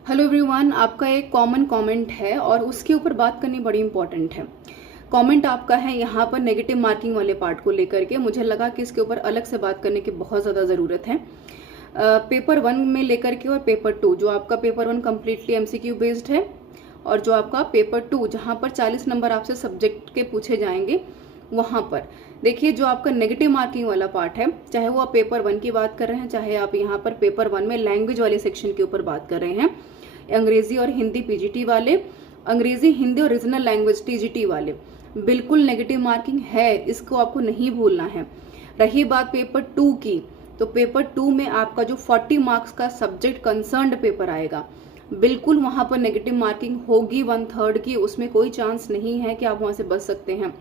Hello everyone, आपका एक common comment है और उसके ऊपर बात करनी बड़ी इंपॉर्टेंट है। कमेंट आपका है यहाँ पर नेगेटिव मार्किंग वाले पार्ट को लेकर के। मुझे लगा कि इसके ऊपर अलग से बात करने की बहुत ज़्यादा ज़रूरत है। पेपर 1 में लेकर के और पेपर 2, जो आपका पेपर 1 कम्प्लीटली एमसीक्यू बेस्ड है और जो आपका पेपर 2 जहाँ पर 40 नंबर आपसे सब्जेक्ट के पूछे जाएंगे, वहाँ पर देखिए जो आपका नेगेटिव मार्किंग वाला पार्ट है, चाहे वो आप पेपर 1 की बात कर रहे हैं, चाहे आप यहाँ पर पेपर 1 में लैंग्वेज वाले सेक्शन के ऊपर बात कर रहे हैं, अंग्रेजी और हिंदी पीजीटी वाले, अंग्रेजी हिंदी और रीजनल लैंग्वेज टीजीटी वाले, बिल्कुल नेगेटिव मार्किंग है, इसको आपको नहीं भूलना है। रही बात पेपर 2 की, तो पेपर 2 में आपका जो 40 मार्क्स का सब्जेक्ट कंसर्न्ड पेपर आएगा, बिल्कुल वहां पर नेगेटिव मार्किंग होगी 1/3 की, उसमें कोई चांस नहीं है कि आप वहां से बच सकते हैं।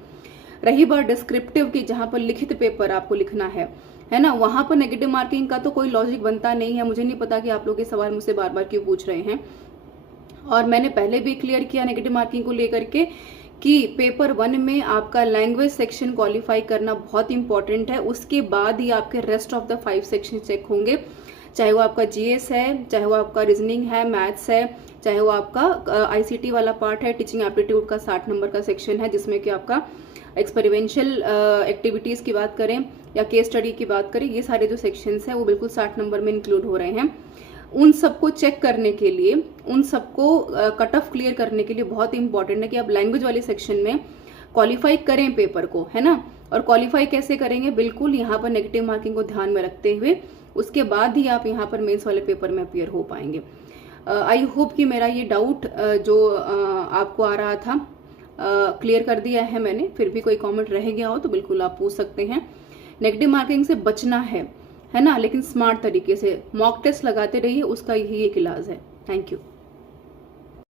रही बात डिस्क्रिप्टिव की, जहां पर लिखित पेपर आपको लिखना है ना, वहां पर नेगेटिव मार्किंग का तो कोई लॉजिक बनता नहीं है। मुझे नहीं पता कि आप लोग ये सवाल मुझसे बार बार क्यों पूछ रहे हैं, और मैंने पहले भी क्लियर किया नेगेटिव मार्किंग को लेकर के कि पेपर 1 में आपका लैंग्वेज सेक्शन क्वालिफाई करना बहुत इंपॉर्टेंट है। उसके बाद ही आपके rest of the 5 section check होंगे, चाहे वो आपका जीएस है, चाहे वो आपका रीजनिंग है, मैथ्स है, चाहे वो आपका आईसीटी वाला पार्ट है, टीचिंग एप्टीट्यूड का 60 नंबर का सेक्शन है, जिसमें कि आपका एक्सपेरिमेंशियल एक्टिविटीज़ की बात करें या केस स्टडी की बात करें, ये सारे जो सेक्शंस हैं वो बिल्कुल 60 नंबर में इंक्लूड हो रहे हैं। उन सबको चेक करने के लिए, उन सबको कट ऑफ क्लियर करने के लिए बहुत इंपॉर्टेंट है कि आप लैंग्वेज वाले सेक्शन में क्वालिफाई करें पेपर को, है ना। और क्वालिफाई कैसे करेंगे, बिल्कुल यहाँ पर नेगेटिव मार्किंग को ध्यान में रखते हुए, उसके बाद ही आप यहाँ पर मेंस वाले पेपर में अपियर हो पाएंगे। आई होप कि मेरा ये डाउट जो आपको आ रहा था क्लियर कर दिया है मैंने। फिर भी कोई कमेंट रह गया हो तो बिल्कुल आप पूछ सकते हैं। नेगेटिव मार्किंग से बचना है ना, लेकिन स्मार्ट तरीके से मॉक टेस्ट लगाते रहिए, उसका यही एक इलाज है। Thank you.